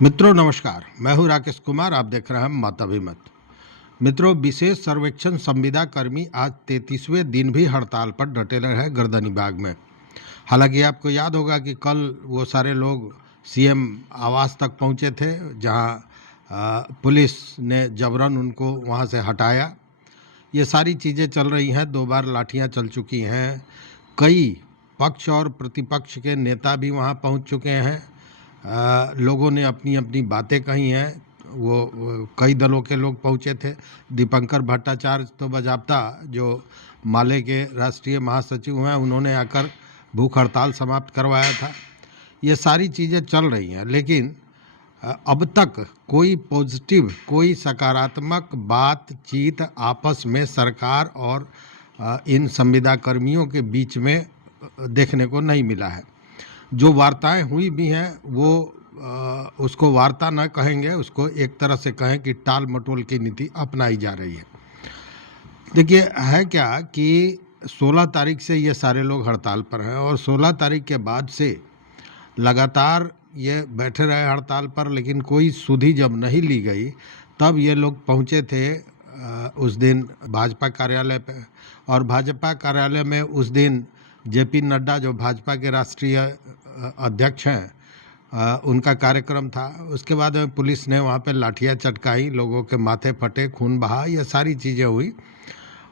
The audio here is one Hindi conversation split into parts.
मित्रों नमस्कार, मैं हूं राकेश कुमार। आप देख रहे हैं मत। मित्रों, विशेष सर्वेक्षण संविदा कर्मी आज 33वें दिन भी हड़ताल पर डटे रहे गर्दनीबाग में। हालांकि आपको याद होगा कि कल वो सारे लोग सीएम आवास तक पहुंचे थे, जहां पुलिस ने जबरन उनको वहां से हटाया। ये सारी चीज़ें चल रही हैं, 2 बार लाठियां चल चुकी हैं। कई पक्ष और प्रतिपक्ष के नेता भी वहां पहुंच चुके हैं। लोगों ने अपनी अपनी बातें कही हैं। वो कई दलों के लोग पहुंचे थे। दीपंकर भट्टाचार्य तो बजाबता जो माले के राष्ट्रीय महासचिव हैं, उन्होंने आकर भूख हड़ताल समाप्त करवाया था। ये सारी चीज़ें चल रही हैं, लेकिन अब तक कोई पॉजिटिव, कोई सकारात्मक बातचीत आपस में सरकार और इन संविदा कर्मियों के बीच में देखने को नहीं मिला है। जो वार्ताएं हुई भी हैं वो उसको वार्ता न कहेंगे, उसको एक तरह से कहें कि टाल मटोल की नीति अपनाई जा रही है। देखिए, है क्या कि 16 तारीख से ये सारे लोग हड़ताल पर हैं और 16 तारीख के बाद से लगातार ये बैठे रहे हड़ताल पर, लेकिन कोई सुधि जब नहीं ली गई तब ये लोग पहुँचे थे उस दिन भाजपा कार्यालय पे। और भाजपा कार्यालय में उस दिन जेपी नड्डा, जो भाजपा के राष्ट्रीय अध्यक्ष हैं, उनका कार्यक्रम था। उसके बाद में पुलिस ने वहाँ पे लाठियाँ चटकाई, लोगों के माथे फटे, खून बहा, ये सारी चीज़ें हुई।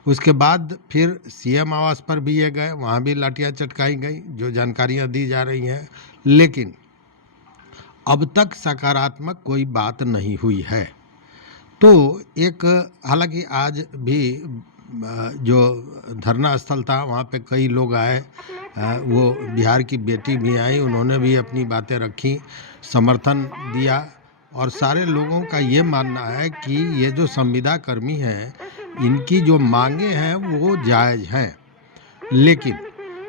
उसके बाद फिर सीएम आवास पर भी ये गए, वहाँ भी लाठियाँ चटकाई गई, जो जानकारियाँ दी जा रही हैं। लेकिन अब तक सकारात्मक कोई बात नहीं हुई है। तो एक, हालांकि आज भी जो धरना स्थल था वहाँ पे कई लोग आए, वो बिहार की बेटी भी आई, उन्होंने भी अपनी बातें रखी, समर्थन दिया। और सारे लोगों का ये मानना है कि ये जो संविदा कर्मी हैं, इनकी जो मांगे हैं वो जायज़ हैं। लेकिन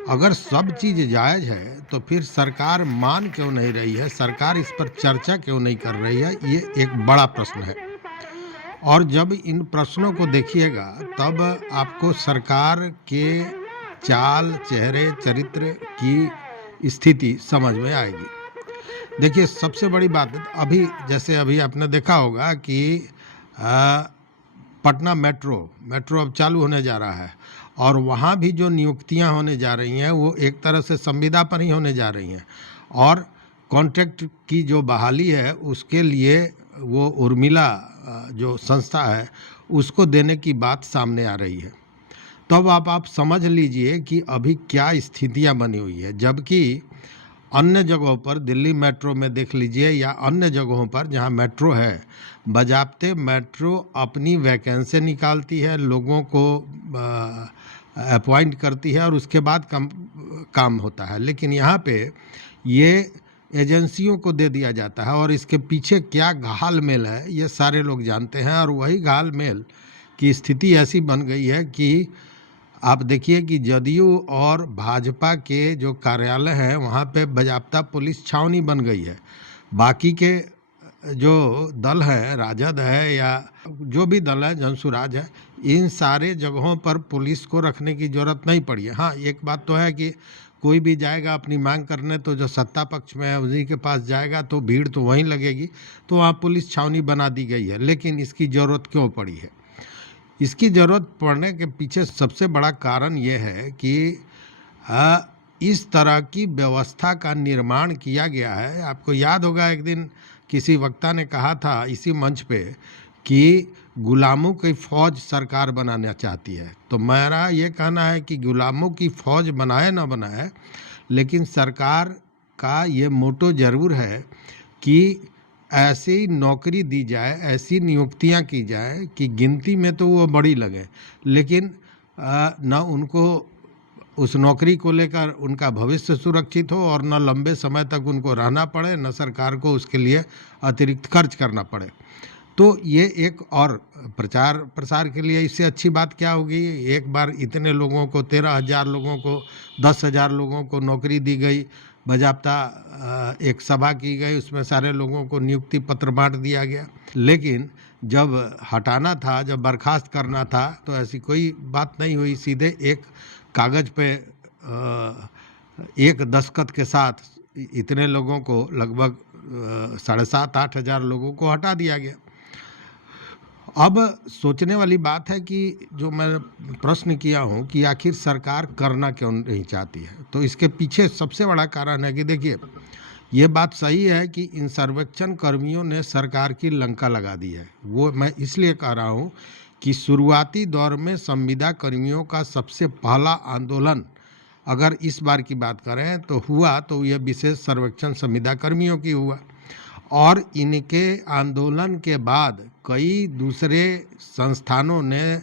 अगर सब चीज़ जायज़ है तो फिर सरकार मान क्यों नहीं रही है, सरकार इस पर चर्चा क्यों नहीं कर रही है, ये एक बड़ा प्रश्न है। और जब इन प्रश्नों को देखिएगा तब आपको सरकार के चाल, चेहरे, चरित्र की स्थिति समझ में आएगी। देखिए, सबसे बड़ी बात, अभी आपने देखा होगा कि पटना मेट्रो अब चालू होने जा रहा है और वहाँ भी जो नियुक्तियाँ होने जा रही हैं वो एक तरह से संविदा पर ही होने जा रही हैं। और कॉन्ट्रैक्ट की जो बहाली है उसके लिए वो उर्मिला जो संस्था है उसको देने की बात सामने आ रही है। तब आप समझ लीजिए कि अभी क्या स्थितियां बनी हुई है। जबकि अन्य जगहों पर, दिल्ली मेट्रो में देख लीजिए या अन्य जगहों पर जहां मेट्रो है, बजाबते मेट्रो अपनी वैकेंसी निकालती है, लोगों को अपॉइंट करती है और उसके बाद काम होता है। लेकिन यहाँ पे ये एजेंसियों को दे दिया जाता है और इसके पीछे क्या घालमेल है ये सारे लोग जानते हैं। और वही घालमेल की स्थिति ऐसी बन गई है कि आप देखिए कि जदयू और भाजपा के जो कार्यालय हैं वहाँ पे बाजाप्ता पुलिस छावनी बन गई है। बाकी के जो दल हैं, राजद है या जो भी दल है, जनसुराज है, इन सारे जगहों पर पुलिस को रखने की ज़रूरत नहीं पड़ी है। हाँ, एक बात तो है कि कोई भी जाएगा अपनी मांग करने तो जो सत्ता पक्ष में है उसी के पास जाएगा, तो भीड़ तो वहीं लगेगी, तो वहाँ पुलिस छावनी बना दी गई है। लेकिन इसकी ज़रूरत क्यों पड़ी है? इसकी ज़रूरत पड़ने के पीछे सबसे बड़ा कारण ये है कि इस तरह की व्यवस्था का निर्माण किया गया है। आपको याद होगा एक दिन किसी वक्ता ने कहा था इसी मंच पे कि गुलामों की फ़ौज सरकार बनाना चाहती है। तो मेरा ये कहना है कि गुलामों की फ़ौज बनाए ना बनाए, लेकिन सरकार का ये मोटो ज़रूर है कि ऐसी नौकरी दी जाए, ऐसी नियुक्तियां की जाए कि गिनती में तो वो बड़ी लगे, लेकिन न उनको उस नौकरी को लेकर उनका भविष्य सुरक्षित हो और न लंबे समय तक उनको रहना पड़े, न सरकार को उसके लिए अतिरिक्त खर्च करना पड़े। तो ये एक और प्रचार प्रसार के लिए इससे अच्छी बात क्या होगी? एक बार इतने लोगों को, 13,000 लोगों को, 10,000 लोगों को नौकरी दी गई, बाज़ाब्ता एक सभा की गई, उसमें सारे लोगों को नियुक्ति पत्र बांट दिया गया। लेकिन जब हटाना था, जब बर्खास्त करना था, तो ऐसी कोई बात नहीं हुई। सीधे एक कागज़ पे एक दस्तखत के साथ इतने लोगों को, लगभग 7,500-8,000 लोगों को हटा दिया गया। अब सोचने वाली बात है कि जो मैं प्रश्न किया हूँ कि आखिर सरकार करना क्यों नहीं चाहती है, तो इसके पीछे सबसे बड़ा कारण है कि देखिए, ये बात सही है कि इन सर्वेक्षण कर्मियों ने सरकार की लंका लगा दी है। वो मैं इसलिए कह रहा हूँ कि शुरुआती दौर में संविदा कर्मियों का सबसे पहला आंदोलन अगर इस बार की बात करें तो हुआ, तो यह विशेष सर्वेक्षण संविदा कर्मियों की हुआ, और इनके आंदोलन के बाद कई दूसरे संस्थानों ने,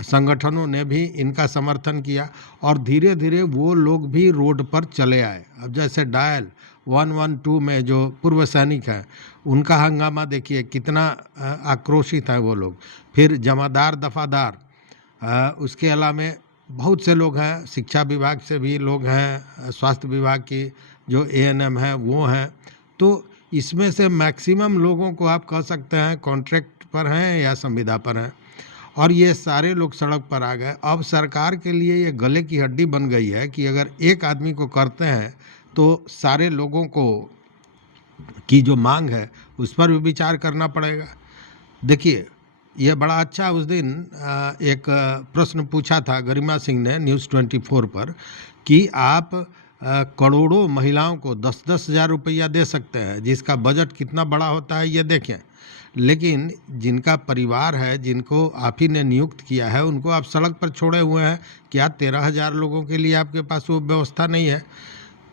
संगठनों ने भी इनका समर्थन किया, और धीरे धीरे वो लोग भी रोड पर चले आए। अब जैसे डायल 112 में जो पूर्व सैनिक हैं, उनका हंगामा देखिए, कितना आक्रोशित है वो लोग। फिर जमादार दफादार, उसके अलावा बहुत से लोग हैं, शिक्षा विभाग से भी लोग हैं, स्वास्थ्य विभाग की जो ANM हैं वो हैं। तो इसमें से मैक्सिमम लोगों को आप कह सकते हैं कॉन्ट्रैक्ट पर हैं या संविदा पर हैं, और ये सारे लोग सड़क पर आ गए। अब सरकार के लिए ये गले की हड्डी बन गई है कि अगर एक आदमी को करते हैं तो सारे लोगों को की जो मांग है उस पर भी विचार करना पड़ेगा। देखिए, ये बड़ा अच्छा उस दिन एक प्रश्न पूछा था गरिमा सिंह ने न्यूज़ 24 पर कि आप करोड़ों महिलाओं को 10-10 हज़ार रुपया दे सकते हैं, जिसका बजट कितना बड़ा होता है ये देखें, लेकिन जिनका परिवार है, जिनको आप ही ने नियुक्त किया है, उनको आप सड़क पर छोड़े हुए हैं। क्या 13,000 लोगों के लिए आपके पास वो व्यवस्था नहीं है?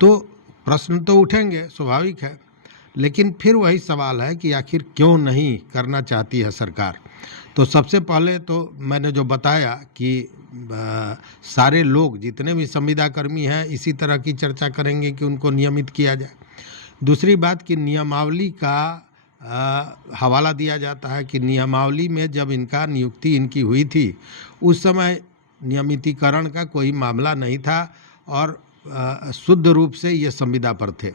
तो प्रश्न तो उठेंगे, स्वाभाविक है। लेकिन फिर वही सवाल है कि आखिर क्यों नहीं करना चाहती है सरकार। तो सबसे पहले तो मैंने जो बताया कि सारे लोग जितने भी संविदा कर्मी हैं इसी तरह की चर्चा करेंगे कि उनको नियमित किया जाए। दूसरी बात कि नियमावली का हवाला दिया जाता है कि नियमावली में जब इनका नियुक्ति इनकी हुई थी उस समय नियमितीकरण का कोई मामला नहीं था, और शुद्ध रूप से ये संविदा पर थे।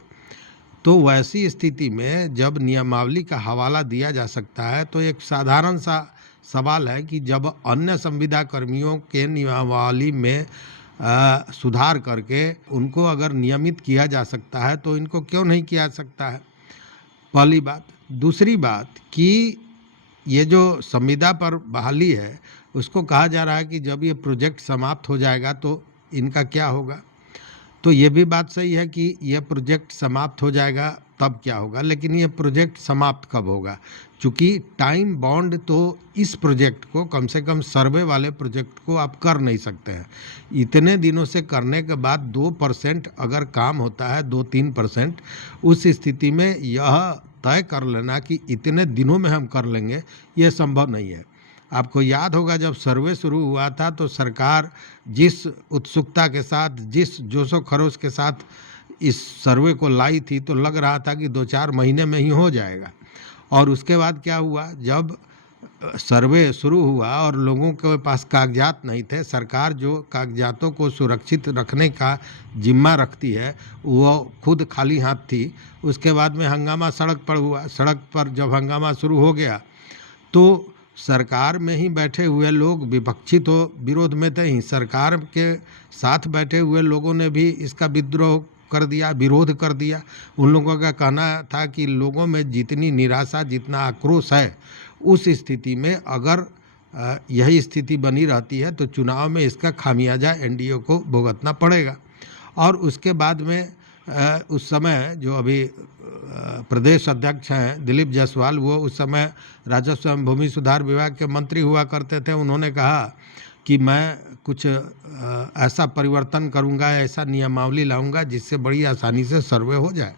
तो वैसी स्थिति में जब नियमावली का हवाला दिया जा सकता है, तो एक साधारण सा सवाल है कि जब अन्य संविदा कर्मियों के नियमावली में सुधार करके उनको अगर नियमित किया जा सकता है तो इनको क्यों नहीं किया जा सकता है, पहली बात। दूसरी बात कि ये जो संविदा पर बहाली है उसको कहा जा रहा है कि जब ये प्रोजेक्ट समाप्त हो जाएगा तो इनका क्या होगा। तो ये भी बात सही है कि यह प्रोजेक्ट समाप्त हो जाएगा तब क्या होगा, लेकिन ये प्रोजेक्ट समाप्त कब होगा? चूँकि टाइम बॉन्ड तो इस प्रोजेक्ट को, कम से कम सर्वे वाले प्रोजेक्ट को आप कर नहीं सकते हैं। इतने दिनों से करने के बाद 2% अगर काम होता है, 2-3%, उस स्थिति में यह तय कर लेना कि इतने दिनों में हम कर लेंगे, ये संभव नहीं है। आपको याद होगा जब सर्वे शुरू हुआ था तो सरकार जिस उत्सुकता के साथ, जिस जोशो खरोश के साथ इस सर्वे को लाई थी, तो लग रहा था कि 2-4 महीने में ही हो जाएगा। और उसके बाद क्या हुआ, जब सर्वे शुरू हुआ और लोगों के पास कागजात नहीं थे, सरकार जो कागजातों को सुरक्षित रखने का जिम्मा रखती है वो खुद खाली हाथ थी। उसके बाद में हंगामा सड़क पर हुआ। सड़क पर जब हंगामा शुरू हो गया तो सरकार में ही बैठे हुए लोग, विपक्षी तो विरोध में थे ही, सरकार के साथ बैठे हुए लोगों ने भी इसका विद्रोह कर दिया, विरोध कर दिया। उन लोगों का कहना था कि लोगों में जितनी निराशा, जितना आक्रोश है, उस स्थिति में अगर यही स्थिति बनी रहती है तो चुनाव में इसका खामियाजा NDA को भुगतना पड़ेगा। और उसके बाद में उस समय जो अभी प्रदेश अध्यक्ष हैं दिलीप जायसवाल, वो उस समय राजस्व एवं भूमि सुधार विभाग के मंत्री हुआ करते थे। उन्होंने कहा कि मैं कुछ ऐसा परिवर्तन करूंगा, ऐसा नियमावली लाऊंगा जिससे बड़ी आसानी से सर्वे हो जाए,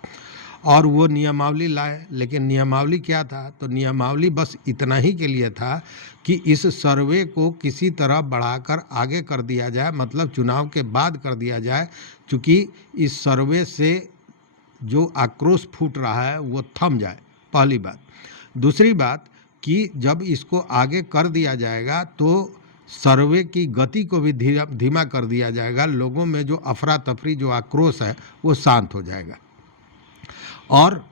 और वो नियमावली लाए। लेकिन नियमावली क्या था, तो नियमावली बस इतना ही के लिए था कि इस सर्वे को किसी तरह बढ़ाकर आगे कर दिया जाए, मतलब चुनाव के बाद कर दिया जाए, क्योंकि इस सर्वे से जो आक्रोश फूट रहा है वो थम जाए, पहली बात। दूसरी बात कि जब इसको आगे कर दिया जाएगा तो सर्वे की गति को भी धीमा कर दिया जाएगा, लोगों में जो अफरा तफरी, जो आक्रोश है वो शांत हो जाएगा। और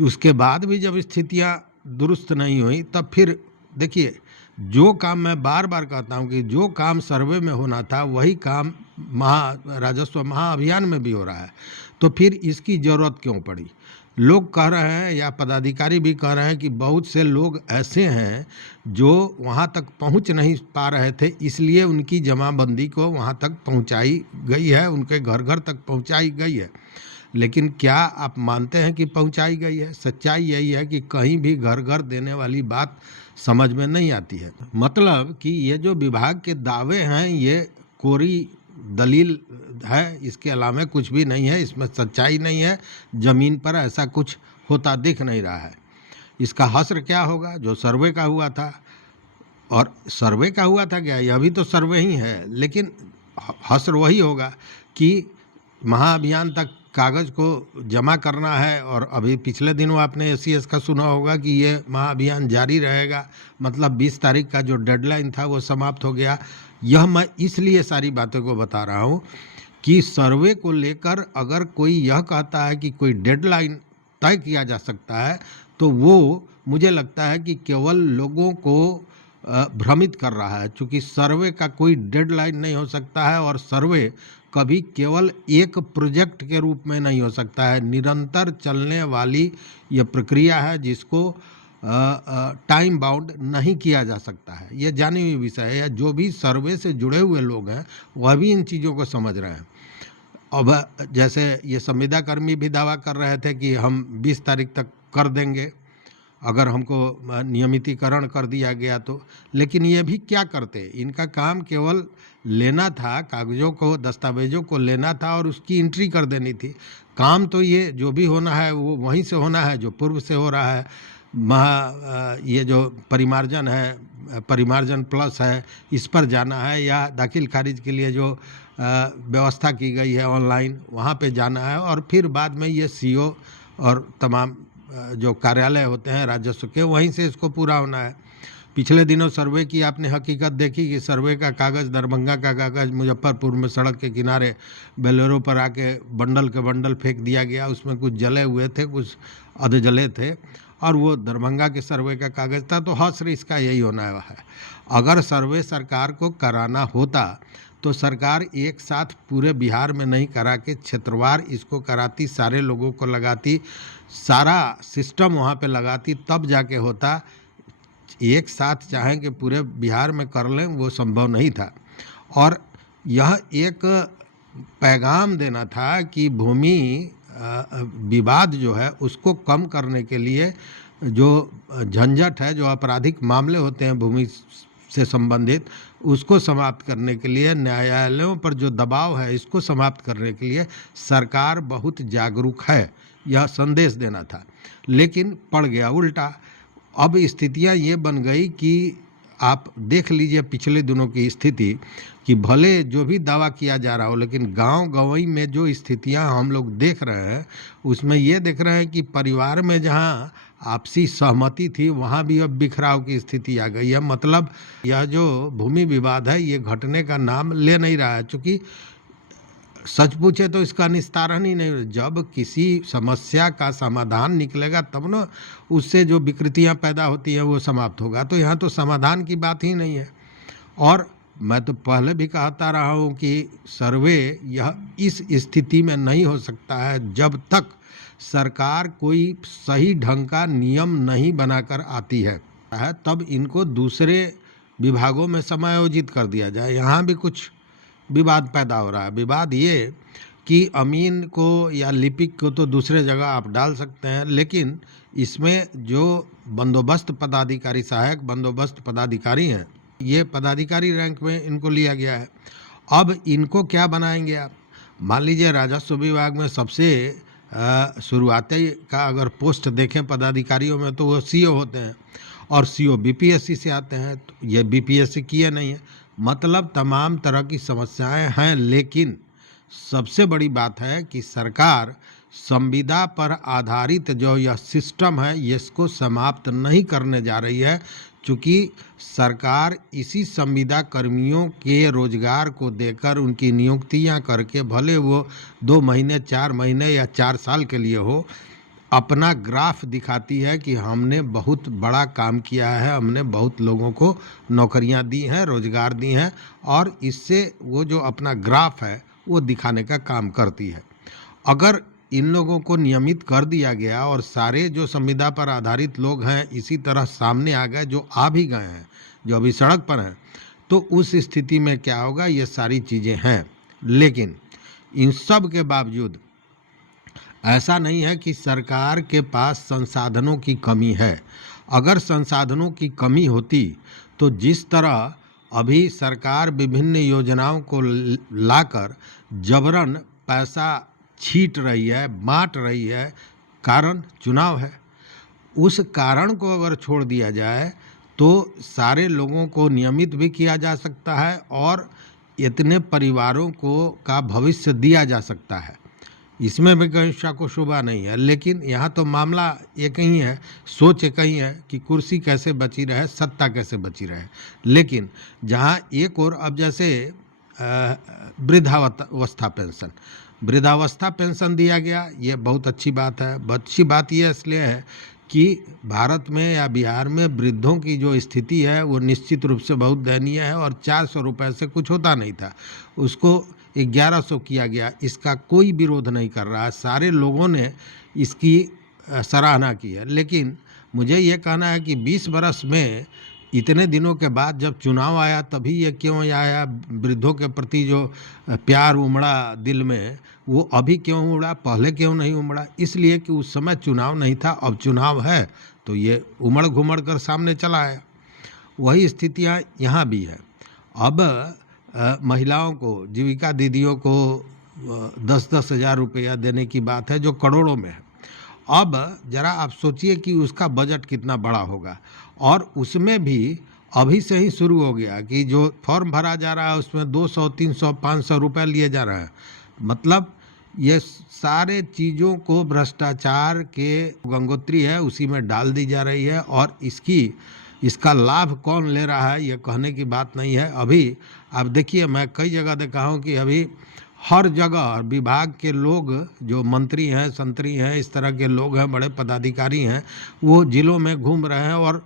उसके बाद भी जब स्थितियां दुरुस्त नहीं हुई तब फिर देखिए, जो काम मैं बार बार कहता हूं कि जो काम सर्वे में होना था वही काम राजस्व महाअभियान में भी हो रहा है, तो फिर इसकी ज़रूरत क्यों पड़ी? लोग कह रहे हैं या पदाधिकारी भी कह रहे हैं कि बहुत से लोग ऐसे हैं जो वहाँ तक पहुँच नहीं पा रहे थे, इसलिए उनकी जमाबंदी को वहाँ तक पहुँचाई गई है, उनके घर घर तक पहुँचाई गई है। लेकिन क्या आप मानते हैं कि पहुँचाई गई है? सच्चाई यही है कि कहीं भी घर घर देने वाली बात समझ में नहीं आती है। मतलब कि ये जो विभाग के दावे हैं ये कोरी दलील है, इसके अलावा कुछ भी नहीं है, इसमें सच्चाई नहीं है। ज़मीन पर ऐसा कुछ होता दिख नहीं रहा है। इसका हश्र क्या होगा? जो सर्वे का हुआ था, और सर्वे का हुआ था क्या? यह भी तो सर्वे ही है, लेकिन हश्र वही होगा कि महाअभियान तक कागज़ को जमा करना है। और अभी पिछले दिनों आपने एसीएस का सुना होगा कि ये महाअभियान जारी रहेगा, मतलब 20 तारीख का जो डेडलाइन था वो समाप्त हो गया। यह मैं इसलिए सारी बातों को बता रहा हूँ कि सर्वे को लेकर अगर कोई यह कहता है कि कोई डेडलाइन तय किया जा सकता है, तो वो मुझे लगता है कि केवल लोगों को भ्रमित कर रहा है। चूँकि सर्वे का कोई डेडलाइन नहीं हो सकता है, और सर्वे कभी केवल एक प्रोजेक्ट के रूप में नहीं हो सकता है। निरंतर चलने वाली यह प्रक्रिया है जिसको टाइम बाउंड नहीं किया जा सकता है। यह जानी हुई विषय है। जो भी सर्वे से जुड़े हुए लोग हैं वह भी इन चीज़ों को समझ रहे हैं। अब जैसे ये संविदा कर्मी भी दावा कर रहे थे कि हम 20 तारीख तक कर देंगे अगर हमको नियमितीकरण कर दिया गया तो। लेकिन ये भी क्या करते? इनका काम केवल लेना था, कागज़ों को, दस्तावेज़ों को लेना था और उसकी एंट्री कर देनी थी। काम तो ये जो भी होना है वो वहीं से होना है जो पूर्व से हो रहा है। ये जो परिमार्जन है, परिमार्जन प्लस है, इस पर जाना है, या दाखिल खारिज के लिए जो व्यवस्था की गई है ऑनलाइन, वहाँ पे जाना है। और फिर बाद में ये सीओ और तमाम जो कार्यालय होते हैं राजस्व के, वहीं से इसको पूरा होना है। पिछले दिनों सर्वे की आपने हकीकत देखी कि सर्वे का कागज़, दरभंगा का कागज़ मुजफ्फरपुर में सड़क के किनारे बेलेरो पर आके बंडल के बंडल फेंक दिया गया। उसमें कुछ जले हुए थे, कुछ अध जले थे, और वो दरभंगा के सर्वे का कागज़ था। तो हश्र इसका यही होना है। अगर सर्वे सरकार को कराना होता तो सरकार एक साथ पूरे बिहार में नहीं करा के क्षेत्रवार इसको कराती, सारे लोगों को लगाती, सारा सिस्टम वहाँ पे लगाती, तब जाके होता। एक साथ चाहें कि पूरे बिहार में कर लें, वो संभव नहीं था। और यह एक पैगाम देना था कि भूमि विवाद जो है उसको कम करने के लिए, जो झंझट है, जो आपराधिक मामले होते हैं भूमि से संबंधित, उसको समाप्त करने के लिए, न्यायालयों पर जो दबाव है इसको समाप्त करने के लिए सरकार बहुत जागरूक है, यह संदेश देना था। लेकिन पड़ गया उल्टा। अब स्थितियां ये बन गई कि आप देख लीजिए पिछले दिनों की स्थिति, कि भले जो भी दावा किया जा रहा हो, लेकिन गांव गंवई में जो स्थितियां हम लोग देख रहे हैं उसमें ये देख रहे हैं कि परिवार में जहां आपसी सहमति थी वहां भी अब बिखराव की स्थिति आ गई है। मतलब यह जो भूमि विवाद है ये घटने का नाम ले नहीं रहा है। चूँकि सच पूछे तो इसका निस्तारण ही नहीं। जब किसी समस्या का समाधान निकलेगा तब ना उससे जो विकृतियां पैदा होती हैं वो समाप्त होगा। तो यहाँ तो समाधान की बात ही नहीं है। और मैं तो पहले भी कहता रहा हूँ कि सर्वे यह इस स्थिति में नहीं हो सकता है जब तक सरकार कोई सही ढंग का नियम नहीं बनाकर आती है। तब इनको दूसरे विभागों में समायोजित कर दिया जाए। यहाँ भी कुछ विवाद पैदा हो रहा है। विवाद ये कि अमीन को या लिपिक को तो दूसरे जगह आप डाल सकते हैं, लेकिन इसमें जो बंदोबस्त पदाधिकारी, सहायक बंदोबस्त पदाधिकारी हैं, ये पदाधिकारी रैंक में इनको लिया गया है। अब इनको क्या बनाएंगे आप? मान लीजिए राजस्व विभाग में सबसे शुरुआती का अगर पोस्ट देखें पदाधिकारियों में तो वो सीओ होते हैं, और सीओ बीपीएससी से आते हैं। तो ये बीपीएससी किए नहीं है। मतलब तमाम तरह की समस्याएं हैं। लेकिन सबसे बड़ी बात है कि सरकार संविदा पर आधारित जो यह सिस्टम है इसको समाप्त नहीं करने जा रही है। चूँकि सरकार इसी संविदा कर्मियों के रोजगार को देकर उनकी नियुक्तियां करके, भले वो 2 महीने, 4 महीने या 4 साल के लिए हो, अपना ग्राफ दिखाती है कि हमने बहुत बड़ा काम किया है, हमने बहुत लोगों को नौकरियां दी हैं, रोजगार दी हैं, और इससे वो जो अपना ग्राफ है वो दिखाने का काम करती है। अगर इन लोगों को नियमित कर दिया गया और सारे जो संविदा पर आधारित लोग हैं इसी तरह सामने आ गए, जो आ भी गए हैं, जो अभी सड़क पर हैं, तो उस स्थिति में क्या होगा, ये सारी चीज़ें हैं। लेकिन इन सब के बावजूद ऐसा नहीं है कि सरकार के पास संसाधनों की कमी है। अगर संसाधनों की कमी होती तो जिस तरह अभी सरकार विभिन्न योजनाओं को लाकर जबरन पैसा छीट रही है, बांट रही है, कारण चुनाव है। उस कारण को अगर छोड़ दिया जाए तो सारे लोगों को नियमित भी किया जा सकता है और इतने परिवारों को का भविष्य दिया जा सकता है। इसमें भी कहीं शक शुबा नहीं है। लेकिन यहाँ तो मामला एक ही है, सोच एक ही है कि कुर्सी कैसे बची रहे, सत्ता कैसे बची रहे। लेकिन जहाँ एक और अब जैसे वृद्धावस्था पेंशन दिया गया, ये बहुत अच्छी बात है। अच्छी बात ये इसलिए है कि भारत में या बिहार में वृद्धों की जो स्थिति है वो निश्चित रूप से बहुत दयनीय है और 400 रुपये से कुछ होता नहीं था, उसको 1100 किया गया। इसका कोई विरोध नहीं कर रहा है, सारे लोगों ने इसकी सराहना की है। लेकिन मुझे ये कहना है कि 20 बरस में इतने दिनों के बाद जब चुनाव आया तभी ये क्यों आया, वृद्धों के प्रति जो प्यार उमड़ा दिल में वो अभी क्यों उमड़ा, पहले क्यों नहीं उमड़ा? इसलिए कि उस समय चुनाव नहीं था, अब चुनाव है तो ये उमड़ घुमड़ कर सामने चला आया। वही स्थितियाँ यहाँ भी है। अब महिलाओं को, जीविका दीदियों को 10-10 हज़ार रुपया देने की बात है जो करोड़ों में है। अब जरा आप सोचिए कि उसका बजट कितना बड़ा होगा और उसमें भी अभी से ही शुरू हो गया कि जो फॉर्म भरा जा रहा है उसमें 200, 300, 500 रुपये लिए जा रहे हैं। मतलब ये सारे चीज़ों को भ्रष्टाचार के गंगोत्री है उसी में डाल दी जा रही है और इसका लाभ कौन ले रहा है ये कहने की बात नहीं है। अभी आप देखिए, मैं कई जगह देखा हूँ कि अभी हर जगह विभाग के लोग जो मंत्री हैं, संतरी हैं, इस तरह के लोग हैं, बड़े पदाधिकारी हैं, वो जिलों में घूम रहे हैं और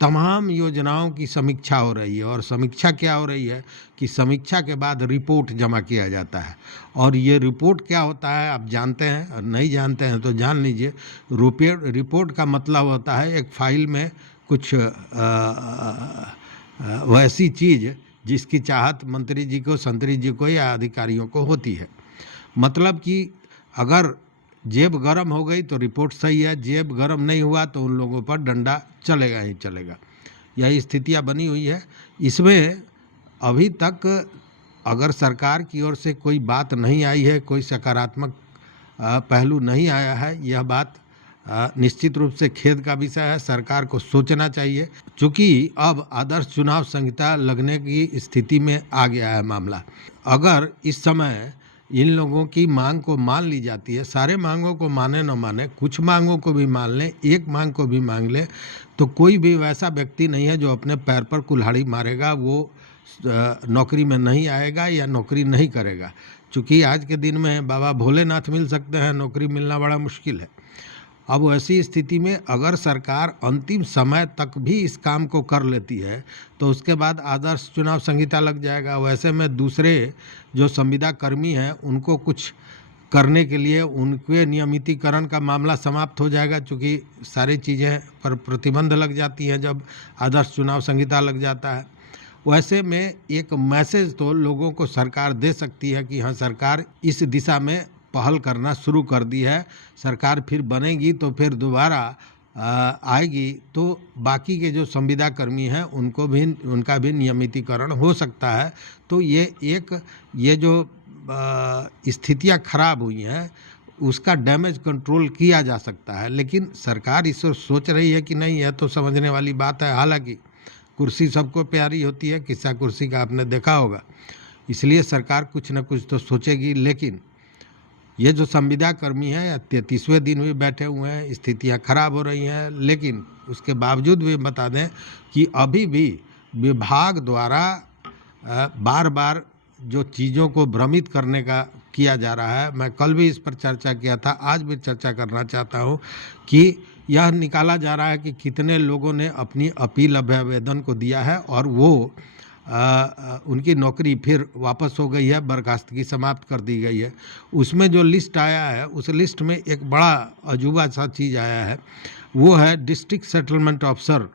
तमाम योजनाओं की समीक्षा हो रही है। और समीक्षा क्या हो रही है कि समीक्षा के बाद रिपोर्ट जमा किया जाता है और ये रिपोर्ट क्या होता है आप जानते हैं, और नहीं जानते हैं तो जान लीजिए। रिपोर्ट का मतलब होता है एक फाइल में कुछ वैसी चीज़ जिसकी चाहत मंत्री जी को, संतरी जी को या अधिकारियों को होती है। मतलब कि अगर जेब गरम हो गई तो रिपोर्ट सही है, जेब गरम नहीं हुआ तो उन लोगों पर डंडा चलेगा ही चलेगा। यही स्थितियां बनी हुई है। इसमें अभी तक अगर सरकार की ओर से कोई बात नहीं आई है, कोई सकारात्मक पहलू नहीं आया है, यह बात निश्चित रूप से खेद का विषय है। सरकार को सोचना चाहिए, चूँकि अब आदर्श चुनाव संहिता लगने की स्थिति में आ गया है मामला। अगर इस समय इन लोगों की मांग को मान ली जाती है, सारे मांगों को माने न माने, कुछ मांगों को भी मान लें, एक मांग को भी मांग ले, तो कोई भी वैसा व्यक्ति नहीं है जो अपने पैर पर कुल्हाड़ी मारेगा, वो नौकरी में नहीं आएगा या नौकरी नहीं करेगा। चूँकि आज के दिन में बाबा भोलेनाथ मिल सकते हैं, नौकरी मिलना बड़ा मुश्किल है। अब ऐसी स्थिति में अगर सरकार अंतिम समय तक भी इस काम को कर लेती है तो उसके बाद आदर्श चुनाव संहिता लग जाएगा। वैसे में दूसरे जो संविदा कर्मी हैं उनको कुछ करने के लिए उनके नियमितीकरण का मामला समाप्त हो जाएगा, क्योंकि सारी चीज़ें पर प्रतिबंध लग जाती हैं जब आदर्श चुनाव संहिता लग जाता है। वैसे में एक मैसेज तो लोगों को सरकार दे सकती है कि हाँ, सरकार इस दिशा में पहल करना शुरू कर दी है। सरकार फिर बनेगी तो फिर दोबारा आएगी तो बाकी के जो संविदा कर्मी हैं उनका भी नियमितीकरण हो सकता है। तो ये जो स्थितियां खराब हुई हैं उसका डैमेज कंट्रोल किया जा सकता है। लेकिन सरकार इस ओर सोच रही है कि नहीं, है तो समझने वाली बात है। हालांकि कुर्सी सबको प्यारी होती है, किस्सा कुर्सी का आपने देखा होगा, इसलिए सरकार कुछ न कुछ तो सोचेगी। लेकिन ये जो संविदा कर्मी हैं या 33वें दिन भी बैठे हुए हैं, स्थितियां खराब हो रही हैं। लेकिन उसके बावजूद भी बता दें कि अभी भी विभाग द्वारा बार बार जो चीज़ों को भ्रमित करने का किया जा रहा है, मैं कल भी इस पर चर्चा किया था, आज भी चर्चा करना चाहता हूं कि यह निकाला जा रहा है कि कितने लोगों ने अपनी अपील अभ्यावेदन को दिया है और वो उनकी नौकरी फिर वापस हो गई है, बर्खास्तगी समाप्त कर दी गई है। उसमें जो लिस्ट आया है, उस लिस्ट में एक बड़ा अजूबा सा चीज़ आया है, वो है डिस्ट्रिक्ट सेटलमेंट ऑफिसर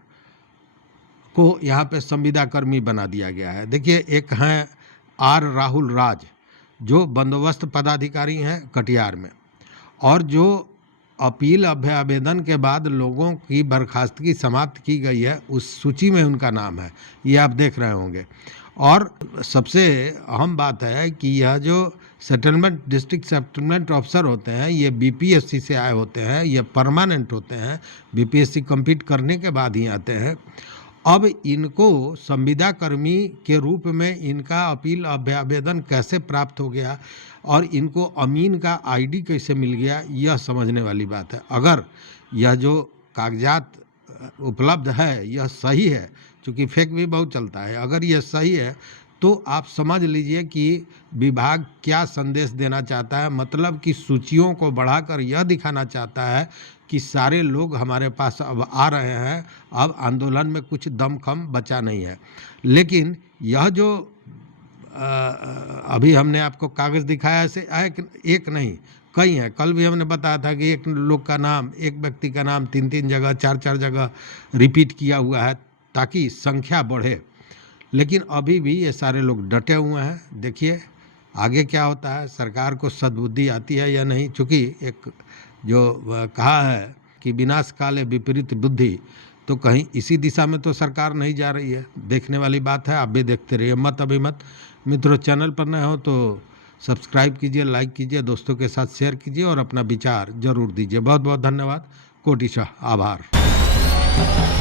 को यहाँ पे संविदा कर्मी बना दिया गया है। देखिए, एक हैं आर राहुल राज, जो बंदोबस्त पदाधिकारी हैं कटिहार में, और जो अपील आवेदन के बाद लोगों की बर्खास्तगी समाप्त की गई है, उस सूची में उनका नाम है, ये आप देख रहे होंगे। और सबसे अहम बात है कि यह जो सेटलमेंट डिस्ट्रिक्ट सेटलमेंट ऑफिसर होते हैं, ये बीपीएससी से आए होते हैं, ये परमानेंट होते हैं, बीपीएससी कंप्लीट करने के बाद ही आते हैं। अब इनको संविदा कर्मी के रूप में इनका अपील आवेदन कैसे प्राप्त हो गया और इनको अमीन का आईडी कैसे मिल गया, यह समझने वाली बात है। अगर यह जो कागजात उपलब्ध है यह सही है, क्योंकि फेक भी बहुत चलता है, अगर यह सही है तो आप समझ लीजिए कि विभाग क्या संदेश देना चाहता है। मतलब कि सूचियों को बढ़ाकर यह दिखाना चाहता है कि सारे लोग हमारे पास अब आ रहे हैं, अब आंदोलन में कुछ दमखम बचा नहीं है। लेकिन यह जो अभी हमने आपको कागज़ दिखाया, ऐसे एक नहीं कई हैं। कल भी हमने बताया था कि एक लोग का नाम, एक व्यक्ति का नाम 3-3 जगह 4-4 जगह रिपीट किया हुआ है ताकि संख्या बढ़े। लेकिन अभी भी ये सारे लोग डटे हुए हैं। देखिए आगे क्या होता है, सरकार को सद्बुद्धि आती है या नहीं। चूँकि एक जो कहा है कि विनाश काले विपरीत बुद्धि, तो कहीं इसी दिशा में तो सरकार नहीं जा रही है। देखने वाली बात है, आप भी देखते रहिए मत अभिमत। मित्रों, चैनल पर नए हो तो सब्सक्राइब कीजिए, लाइक कीजिए, दोस्तों के साथ शेयर कीजिए और अपना विचार जरूर दीजिए। बहुत बहुत धन्यवाद, कोटिशः आभार।